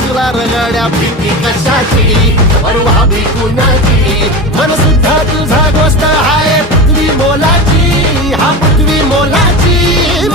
तुला रगड्या भीती कशाची करू हवी कुणाची मन सुद्धा तुझा गोष्ट हाय पृथ्वी मोलाची हा पृथ्वी मोलाची